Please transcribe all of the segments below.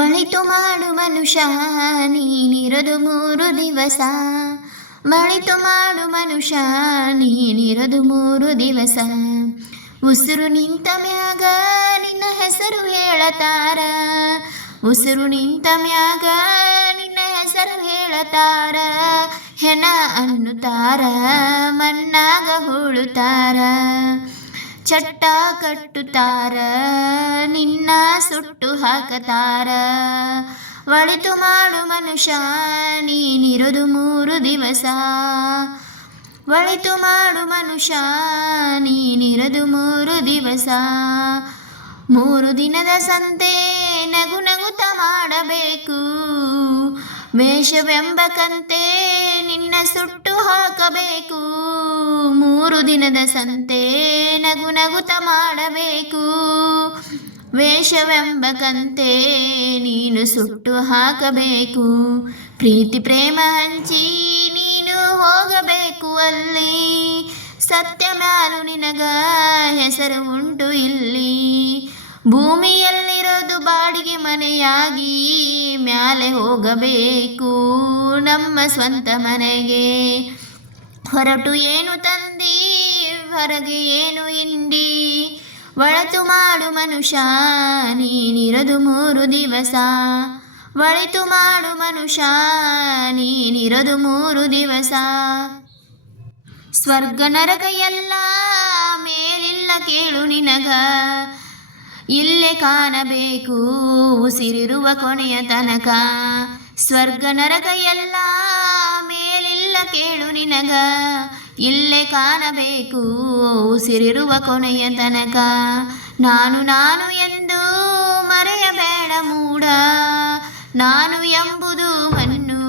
ಒಳಿತು ಮಾಡು ಮನುಷ್ಯ ನೀನಿರದು 3 ದಿವಸ. ಒಳಿತು ಮಾಡು ಮನುಷ್ಯ ನೀನಿರದು 3 ದಿವಸ. ಉಸಿರು ನಿಂತ ಮ್ಯಾಗ ನಿನ್ನ ಹೆಸರು ಹೇಳತಾರ. ಉಸಿರು ನಿಂತ ಮ್ಯಾಗ ನಿನ್ನ ಹೆಸರು ಹೇಳತಾರ. ಹೆಣ ಅನ್ನುತ್ತಾರ ಮಣ್ಣಾಗ ಹೂಳುತ್ತಾರ. ಚಟ್ಟ ಕಟ್ಟುತ್ತಾರ ನಿನ್ನ ಸುಟ್ಟು ಹಾಕತಾರ. ಒಳಿತು ಮಾಡು ಮನುಷ್ಯ ನೀನಿರದು 3 ದಿವಸ. ಒಳಿತು ಮಾಡು ಮನುಷ್ಯ ನೀನಿರದು 3 ದಿವಸ. 3 ದಿನದ ಸಂತೆ ನಗು ನಗುತ್ತ ಮಾಡಬೇಕು. ವೇಷವೆಂಬ ಕಂತೆ ನಿನ್ನ ಸುಟ್ಟು ಹಾಕಬೇಕು. 3 ದಿನದ ಸಂತೆ ನಗು ನಗುತ್ತ ಮಾಡಬೇಕು. ವೇಷವೆಂಬ ಕಂತೆ ನೀನು ಸುಟ್ಟು ಹಾಕಬೇಕು. ಪ್ರೀತಿ ಪ್ರೇಮ ಹಂಚಿ ನೀನು ಹೋಗಬೇಕು ಅಲ್ಲಿ. ಸತ್ಯ ಮ್ಯಾಲು ನಿನಗ ಹೆಸರು ಉಂಟು ಇಲ್ಲಿ. ಭೂಮಿಯಲ್ಲಿರೋದು ಬಾಡಿಗೆ ಮನೆಯಾಗಿ ಮ್ಯಾಲೆ ಹೋಗಬೇಕು ನಮ್ಮ ಸ್ವಂತ ಮನೆಗೆ. ಹೊರಟು ಏನು ತಂದಿ ಹೊರಗೆ ಏನು ಹಿಂಡಿ. ಒಳಿತು ಮಾಡು ಮನುಷ್ಯ ನೀನಿರದು 3 ದಿವಸ. ಒಳಿತು ಮಾಡು ಮನುಷ್ಯ ನೀನಿರದು 3 ದಿವಸ. ಸ್ವರ್ಗ ನರಕ ಎಲ್ಲ ಮೇಲಿಲ್ಲ ಕೇಳು ನಿನಗ. ಇಲ್ಲೇ ಕಾಣಬೇಕು ಉಸಿರಿರುವ ಕೊನೆಯ ತನಕ. ಸ್ವರ್ಗ ನರಕ ಎಲ್ಲ ಮೇಲಿಲ್ಲ ಕೇಳು ನಿನಗ. ಇಲ್ಲೇ ಕಾಣಬೇಕು ಉಸಿರಿರುವ ಕೊನೆಯ ತನಕ. ನಾನು ನಾನು ಎಂದು ಮರೆಯಬೇಡ ಮೂಡ. ನಾನು ಎಂಬುದು ಮಣ್ಣು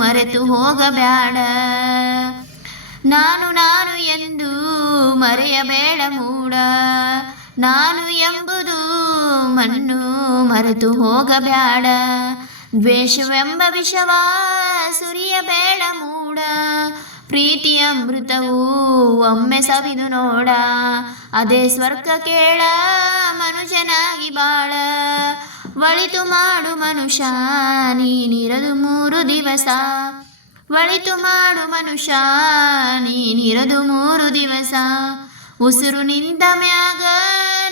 ಮರೆತು ಹೋಗಬೇಡ. ನಾನು ನಾನು ಎಂದು ಮರೆಯಬೇಡ ಮೂಡ. ನಾನು ಎಂಬುದು ಮಣ್ಣು ಮರೆತು ಹೋಗಬೇಡ. ದ್ವೇಷವೆಂಬ ವಿಷವ ಸುರಿಯಬೇಡ ಮೂಡ. ಪ್ರೀತಿ ಅಮೃತವು ಒಮ್ಮೆ ಸವಿದು ನೋಡ. ಅದೇ ಸ್ವರ್ಗ ಕೇಳ ಮನುಷ್ಯನಾಗಿ ಬಾಳ. ಒಳಿತು ಮಾಡು ಮನುಷ್ಯ ನೀನಿರದು 3 ದಿವಸ. ಒಳಿತು ಮಾಡು ಮನುಷ್ಯ ನೀನಿರದು 3 ದಿವಸ. ಉಸಿರು ನಿಂತ ಮ್ಯಾಗ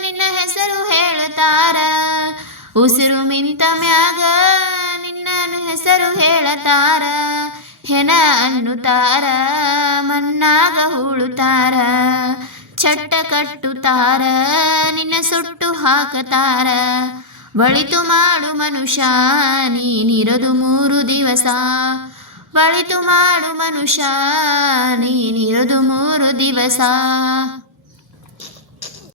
ನಿನ್ನ ಹೆಸರು ಹೇಳುತ್ತಾರ. ಉಸಿರು ನಿಂತ ಮ್ಯಾಗ ನಿನ್ನ ಹೆಸರು ಹೇಳತಾರ. ಹೆಣ ಅನ್ನುತ್ತಾರ ಮಣ್ಣಾಗ ಹೂಳುತ್ತಾರ. ಚಟ್ಟ ಕಟ್ಟುತ್ತಾರ ನಿನ್ನ ಸುಟ್ಟು ಹಾಕತಾರ. ಒಳಿತು ಮಾಡು ಮನುಷ್ಯ ನೀನಿರದು 3 ದಿವಸ. ಒಳಿತು ಮಾಡು ಮನುಷ್ಯ ನೀನಿರದು 3 ದಿವಸ.